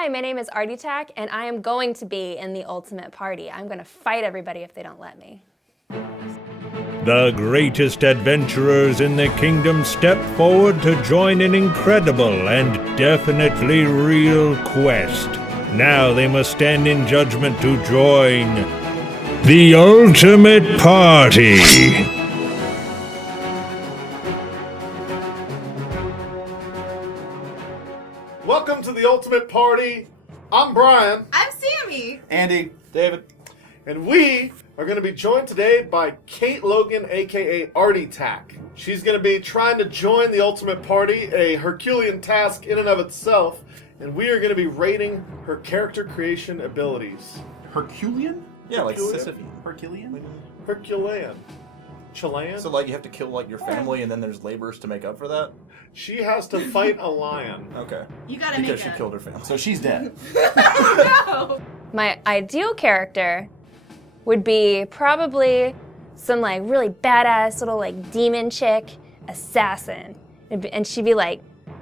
Hi, my name is Artetak, and I am going to be in the ultimate party. I'm going to fight everybody if they don't let me. The greatest adventurers in the kingdom step forward to join an incredible and definitely real quest. Now they must stand in judgment to join the ultimate party. Welcome to the Ultimate Party. I'm Brian. I'm Sammy. Andy. David. And we are going to be joined today by Kate Logan, aka Artetak. She's going to be trying to join the Ultimate Party, a Herculean task in and of itself, and we are going to be rating her character creation abilities. Herculean? Yeah, like Herculean? Sisyphean. Herculean? Herculean. Chilean? So, like, you have to kill, like, your family, and then there's labors to make up for that? She has to fight a lion. Okay. You gotta because make she killed her family. So she's dead. No. My ideal character would be probably some like really badass little like demon chick assassin. And she'd be like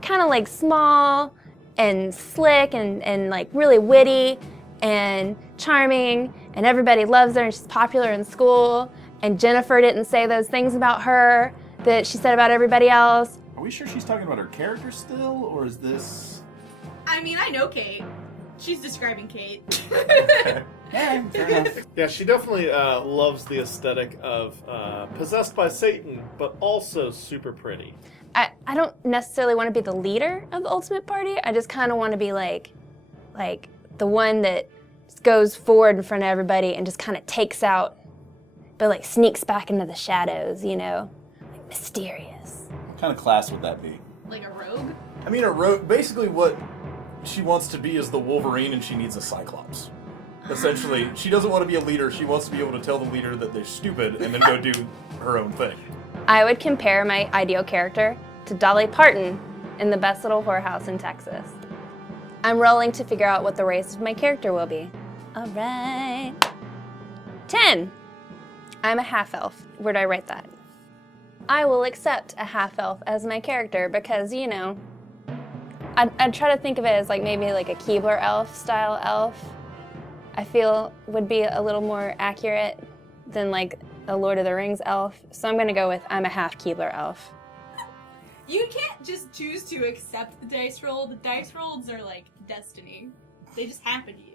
kind of like small and slick and like really witty and charming, and everybody loves her and she's popular in school, and Jennifer didn't say those things about her that she said about everybody else. Are we sure she's talking about her character still, or is this... I mean, I know Kate. She's describing Kate. Yeah, fair enough. Yeah, she definitely loves the aesthetic of possessed by Satan, but also super pretty. I don't necessarily want to be the leader of the ultimate party. I just kind of want to be like the one that just goes forward in front of everybody and just kind of takes out, but like sneaks back into the shadows, you know, like mysterious. What kind of class would that be? Like a rogue? I mean, basically what she wants to be is the Wolverine, and she needs a Cyclops. Essentially, she doesn't want to be a leader. She wants to be able to tell the leader that they're stupid and then go do her own thing. I would compare my ideal character to Dolly Parton in The Best Little Whorehouse in Texas. I'm rolling to figure out what the race of my character will be. All right. 10. I'm a half-elf. Where do I write that? I will accept a half-elf as my character because, you know, I'd try to think of it as like maybe like a Keebler elf style elf. I feel would be a little more accurate than like a Lord of the Rings elf. So I'm gonna go with I'm a half Keebler elf. You can't just choose to accept the dice roll. The dice rolls are like destiny. They just happen to you.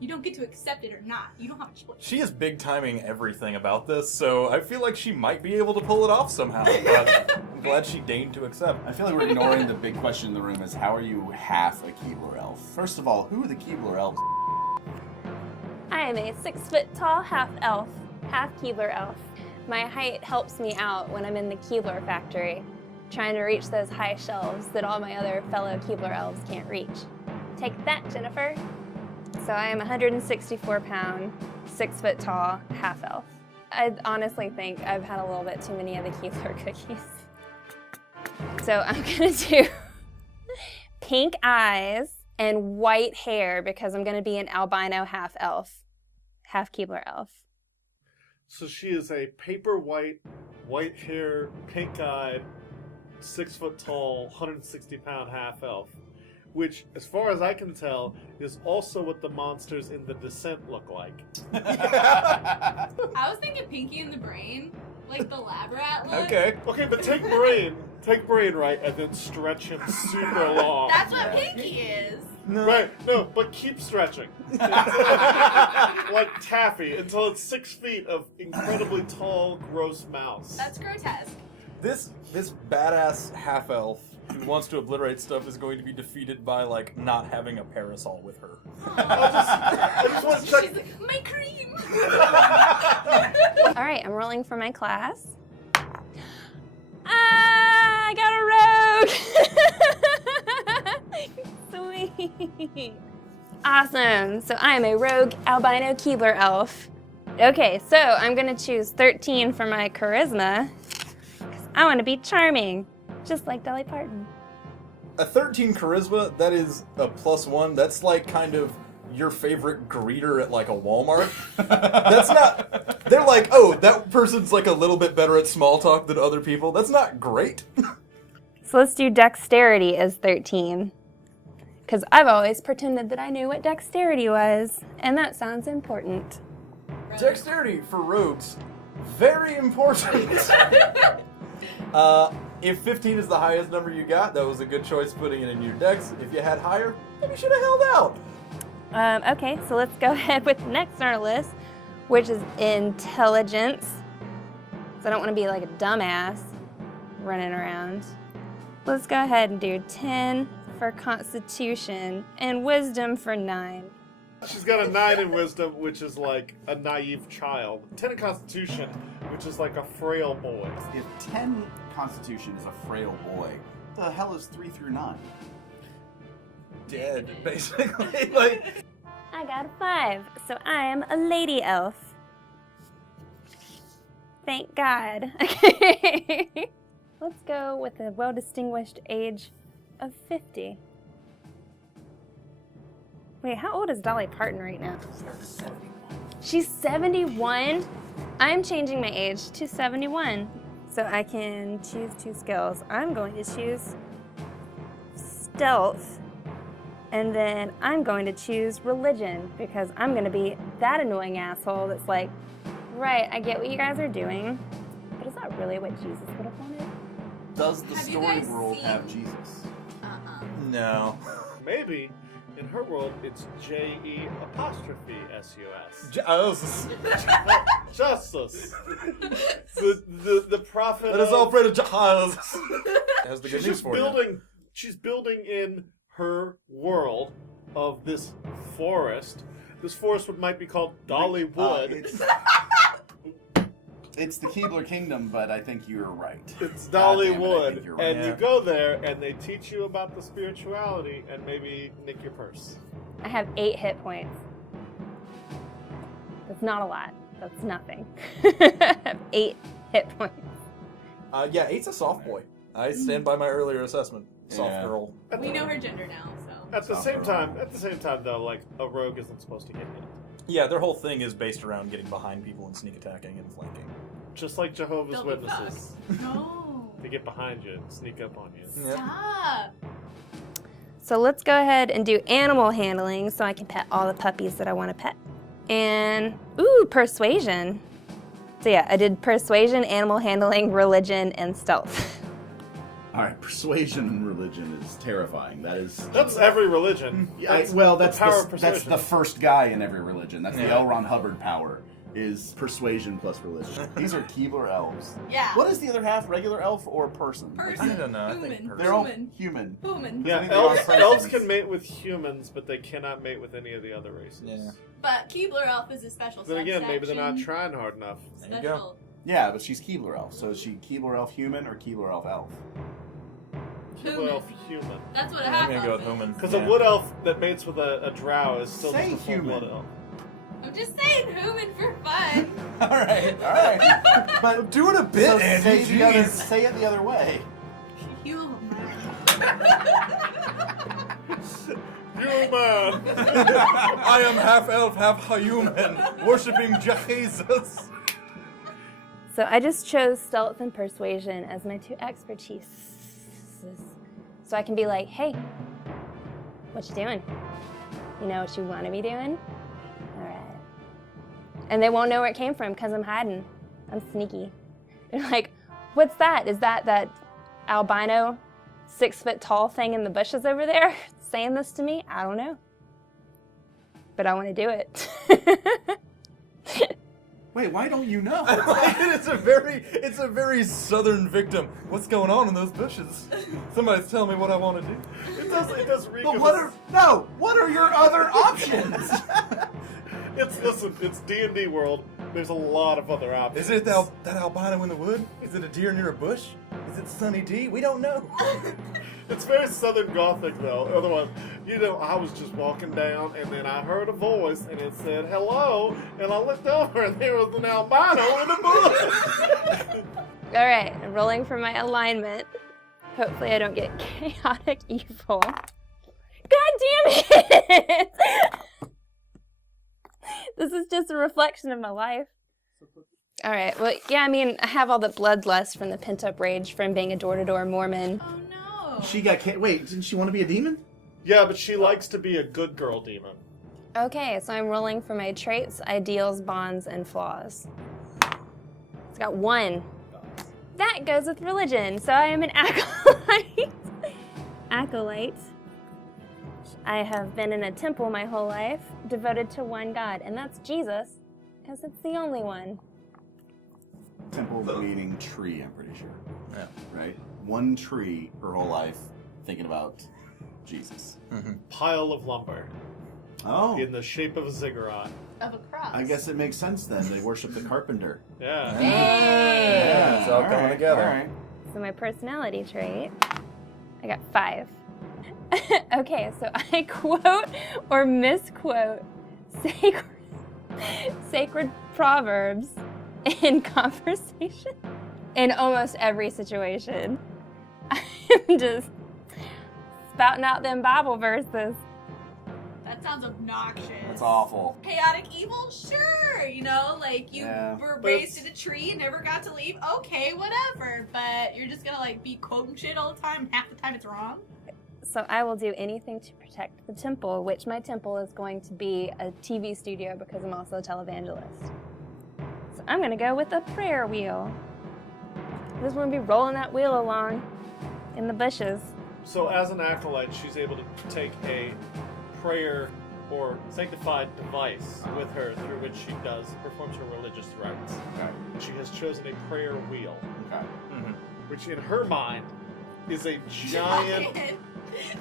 You don't get to accept it or not. You don't have a choice. She is big timing everything about this, so I feel like she might be able to pull it off somehow. But I'm glad she deigned to accept. I feel like we're ignoring the big question in the room is how are you half a Keebler elf? First of all, who are the Keebler elves? I am a 6 foot tall half elf, half Keebler elf. My height helps me out when I'm in the Keebler factory, trying to reach those high shelves that all my other fellow Keebler elves can't reach. Take that, Jennifer. So I am 164 pound, 6 foot tall, half elf. I honestly think I've had a little bit too many of the Keebler cookies. So I'm gonna do pink eyes and white hair because I'm gonna be an albino half elf, half Keebler elf. So she is a paper white hair, pink-eyed, 6 foot tall, 160-pound half-elf, which, as far as I can tell, is also what the monsters in The Descent look like. I was thinking Pinky and the Brain, like the lab rat look. Okay. Okay, but take Brain right, and then stretch him super long. That's what Pinky is. Right, no, but keep stretching. Like Taffy, until it's 6 feet of incredibly tall, gross mouse. That's grotesque. This badass half-elf who wants to obliterate stuff is going to be defeated by, like, not having a parasol with her. I just want to check. She's like, my cream. All right, I'm rolling for my class. I got a rogue! Sweet. Awesome. So I am a rogue albino Keebler elf. Okay, so I'm gonna choose 13 for my charisma. I want to be charming, just like Dolly Parton. A 13 charisma, that is a +1. That's like kind of your favorite greeter at like a Walmart. That's not, they're like, oh, that person's like a little bit better at small talk than other people. That's not great. So let's do dexterity as 13. Because I've always pretended that I knew what dexterity was, and that sounds important. Dexterity for rogues, very important. If 15 is the highest number you got, that was a good choice putting it in your dex. If you had higher, maybe you should have held out. Okay, so let's go ahead with the next on our list, which is intelligence. So I don't want to be like a dumbass running around. Let's go ahead and do 10 for constitution and wisdom for 9. She's got a 9 in wisdom, which is like a naive child. 10 in constitution, which is like a frail boy. If 10 constitution is a frail boy, the hell is 3 through 9? Dead, basically. Like, I got a 5, so I am a lady elf. Thank God. Okay. Let's go with a well-distinguished age of 50. Wait, how old is Dolly Parton right now? She's 71? I'm changing my age to 71. So I can choose 2 skills. I'm going to choose stealth. And then I'm going to choose religion because I'm going to be that annoying asshole that's like, right, I get what you guys are doing, but is that really what Jesus would have wanted? Does the Have you story guys world seen- have Jesus? no. Maybe in her world it's JE''S''S. Justice. The prophet. Let us all pray to Jesus. Has the good She's news just for you. building. She's building in her world of this forest. This forest might be called Dollywood. It's the Keebler Kingdom, but I think you're right. It's God damn it, I Dollywood, think you're right. and you go there, and they teach you about the spirituality, and maybe nick your purse. I have 8 hit points. That's not a lot. That's nothing. I have 8 hit points. Yeah, 8's a soft boy. I stand by my earlier assessment. Soft Yeah. girl. We know her gender now, so. At the same time, though, like a rogue isn't supposed to get hit. Yeah, their whole thing is based around getting behind people and sneak attacking and flanking. Just like Jehovah's They'll be Witnesses, No. they get behind you and sneak up on you. Yep. Stop. So let's go ahead and do animal handling so I can pet all the puppies that I want to pet. And, ooh, persuasion. So yeah, I did persuasion, animal handling, religion, and stealth. All right, persuasion and religion is terrifying. That's every religion. That's the power of that's persuasion. the first guy in every religion. That's the Yeah. L. Ron Hubbard power. Is persuasion plus religion. These are Keebler elves. Yeah. What is the other half? Regular elf or person? Person. I don't know, I think Human. person. They're all Human. human. Human. Yeah, I think they are elves persons. can mate with humans, but they cannot mate with any of the other races. Yeah. But Keebler Elf is a special Then again, maybe they're not subsection. trying hard enough. There you go. Special. Yeah, but she's Keebler elf. So is she Keebler elf human or Keebler elf elf? Keebler elf human. That's what a I'm half gonna go elf with is. human. Because Yeah. a wood elf that mates with a drow is still Say just a full-blood human. elf. I'm just saying human for fun. all right. But I'm doing a bit, so Andy. say it the other way. Human. Human! I am half elf, half human, worshipping Jesus. So I just chose stealth and persuasion as my 2 expertise. So I can be like, hey, what you doing? You know what you want to be doing? All right. And they won't know where it came from because I'm hiding. I'm sneaky. They're like, what's that? Is that albino 6-foot-tall thing in the bushes over there saying this to me? I don't know. But I want to do it. Wait, why don't you know? It's a very southern victim. What's going on in those bushes? Somebody's telling me what I want to do. It does reek But of what are your other options? It's D&D world. There's a lot of other options. Is it that albino in the wood? Is it a deer near a bush? Is it Sunny D? We don't know. It's very Southern Gothic, though. Otherwise, I was just walking down, and then I heard a voice, and it said, hello, and I looked over, and there was an albino in the bush. All right, I'm rolling for my alignment. Hopefully I don't get chaotic evil. God damn it! This is just a reflection of my life. All right, well, yeah, I mean, I have all the bloodlust from the pent-up rage from being a door-to-door Mormon. Oh no. She got wait, didn't she want to be a demon? Yeah, but she likes to be a good girl demon. Okay, so I'm rolling for my traits, ideals, bonds, and flaws. It's got 1. That goes with religion, so I am an acolyte. Acolyte. I have been in a temple my whole life, devoted to one God, and that's Jesus, because it's the only one. Temple meaning tree, I'm pretty sure. Yeah. Right? One tree her whole life thinking about Jesus. Pile of lumber Oh. in the shape of a ziggurat. Of a cross. I guess it makes sense then. They worship the carpenter. Yeah. Yeah. It's all coming together. All right. So my personality trait, I got 5. Okay, so I quote or misquote sacred proverbs in conversation in almost every situation. I'm just spouting out them Bible verses. That sounds obnoxious. That's awful. Chaotic evil? Sure. You know, like you Yeah. were raised in a tree and never got to leave. Okay, whatever. But you're just gonna like be quoting shit all the time. Half the time it's wrong. So I will do anything to protect the temple, which my temple is going to be a TV studio because I'm also a televangelist. So I'm gonna go with a prayer wheel. I just want to be rolling that wheel along in the bushes. So as an acolyte, she's able to take a prayer or sanctified device with her through which she performs her religious rites. Okay. She has chosen a prayer wheel, Okay. which in her mind is a giant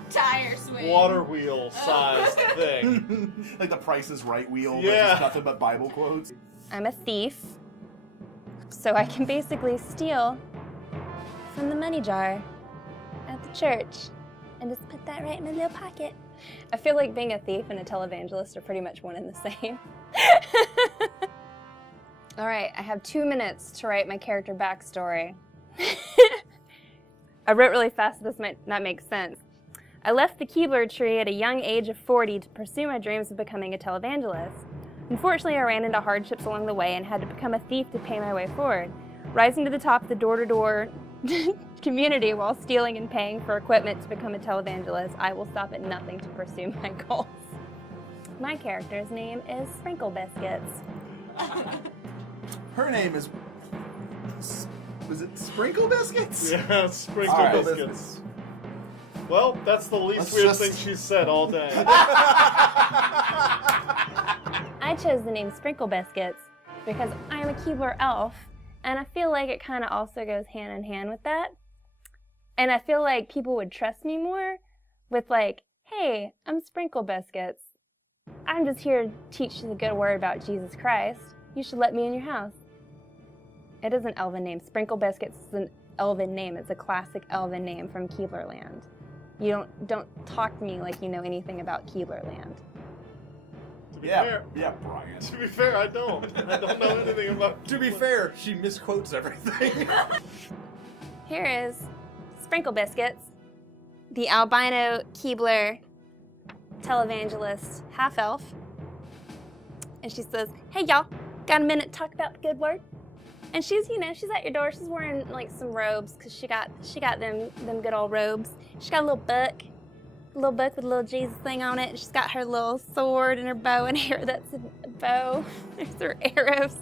tire swing. water wheel sized thing. Like the Price is Right wheel, Yeah. but just nothing but Bible quotes. I'm a thief, so I can basically steal from the money jar at the church and just put that right in my little pocket. I feel like being a thief and a televangelist are pretty much one and the same. All right, I have 2 minutes to write my character backstory. I wrote really fast, so this might not make sense. I left the Keebler tree at a young age of 40 to pursue my dreams of becoming a televangelist. Unfortunately, I ran into hardships along the way and had to become a thief to pay my way forward. Rising to the top of the door-to-door community while stealing and paying for equipment to become a televangelist, I will stop at nothing to pursue my goals. My character's name is Sprinkle Biscuits. Her name is... Was it Sprinkle Biscuits? Yeah, sprinkle All right. biscuits. Well, that's the least Let's weird just- thing she's said all day. I chose the name Sprinkle Biscuits because I'm a Keebler elf, and I feel like it kind of also goes hand in hand with that. And I feel like people would trust me more with like, hey, I'm Sprinkle Biscuits. I'm just here to teach you the good word about Jesus Christ. You should let me in your house. It is an elven name. Sprinkle Biscuits is an elven name. It's a classic elven name from Keebler Land. You don't talk to me like you know anything about Keebler Land. To be Yeah, fair, yeah, Brian. to be fair, I don't. I don't know anything about. To be fair, she misquotes everything. Here is Sprinkle Biscuits, the albino Keebler televangelist half-elf. And she says, hey y'all, got a minute to talk about the good word? And she's, she's at your door. She's wearing like some robes because she got them good old robes. She's got a little book with a little Jesus thing on it. She's got her little sword and her bow and arrow. That's a bow. There's her arrows.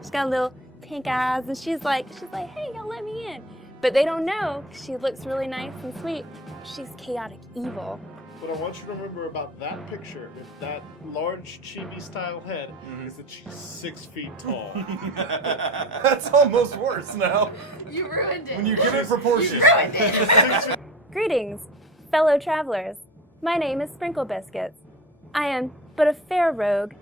She's got little pink eyes, and she's like, hey, y'all let me in. But they don't know 'cause she looks really nice and sweet. She's chaotic evil. What I want you to remember about that picture with that large chibi-style head is that she's 6 feet tall. That's almost worse now. You ruined it. When you give it proportions. You ruined it. Greetings, fellow travelers. My name is Sprinkle Biscuits. I am but a fair rogue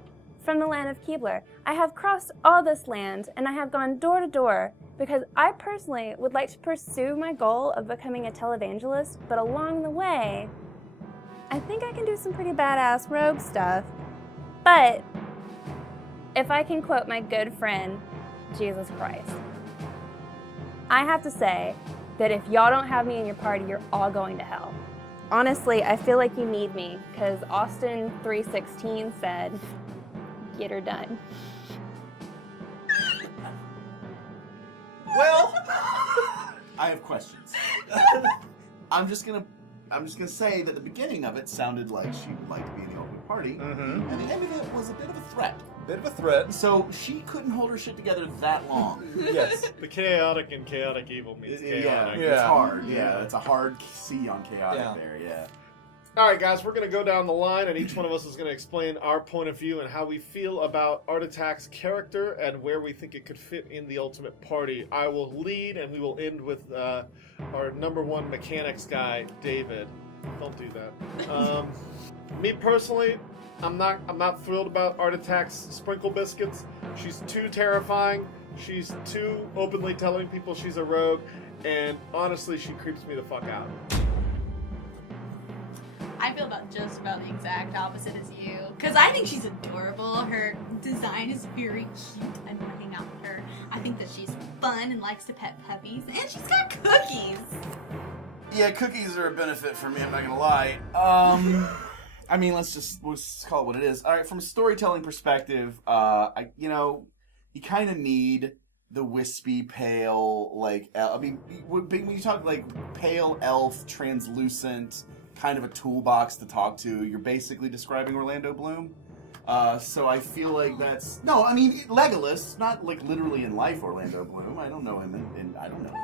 from the land of Keebler. I have crossed all this land, and I have gone door to door because I personally would like to pursue my goal of becoming a televangelist, but along the way, I think I can do some pretty badass rogue stuff. But if I can quote my good friend, Jesus Christ, I have to say that if y'all don't have me in your party, you're all going to hell. Honestly, I feel like you need me because Austin 3:16 said, get her done. Well, I have questions. I'm just gonna I'm just gonna say that the beginning of it sounded like she would like to be in the Ultimate Party, Mm-hmm. and the end of it was a bit of a threat. Bit of a threat. So she couldn't hold her shit together that long. Yes. The chaotic and chaotic evil means chaotic. Yeah, it's hard. Yeah, it's a hard C on chaotic there. Yeah. All right, guys, we're going to go down the line, and each one of us is going to explain our point of view and how we feel about Artetak's character and where we think it could fit in the Ultimate Party. I will lead, and we will end with our number one mechanics guy, David. Don't do that. Me personally, I'm not thrilled about Artetak's sprinkle biscuits. She's too terrifying. She's too openly telling people she's a rogue, and honestly, she creeps me the fuck out. I feel just about the exact opposite as you. Because I think she's adorable. Her design is very cute. I want to hang out with her. I think that she's fun and likes to pet puppies. And she's got cookies. Yeah, cookies are a benefit for me, I'm not gonna lie. I mean, let's call it what it is. All right, from a storytelling perspective, you kind of need the wispy, pale, when you talk like pale elf, translucent, kind of a toolbox to talk to, you're basically describing Orlando Bloom. So I feel like that's... No, I mean, Legolas, not like literally in life Orlando Bloom. I don't know him, and I don't know him.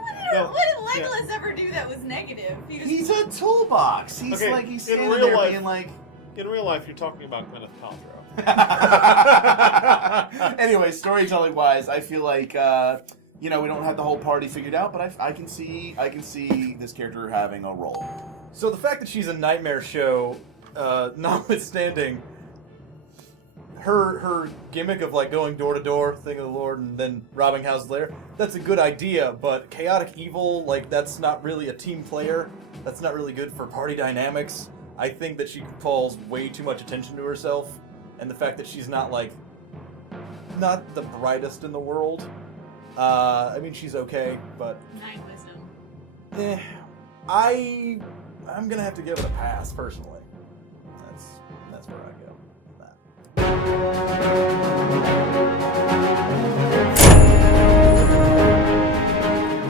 What did Legolas ever do that was negative? He's a toolbox. He's he's standing real there life, being like... In real life, you're talking about Gwyneth Paltrow. Anyway, storytelling-wise, I feel like, we don't have the whole party figured out, but I can see this character having a role. So the fact that she's a nightmare show, notwithstanding, her gimmick of like going door to door, thing of the Lord, and then robbing houses later, that's a good idea, but chaotic evil, like that's not really a team player. That's not really good for party dynamics. I think that she calls way too much attention to herself, and the fact that she's not the brightest in the world. I mean, she's okay, but 9 wisdom. I'm gonna have to give it a pass personally. That's where I go with that.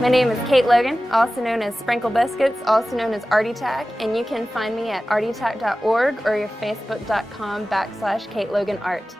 My name is Kate Logan, also known as Sprinkle Biscuits, also known as Artetak, and you can find me at artetak.org or your facebook.com/Kate Logan Art.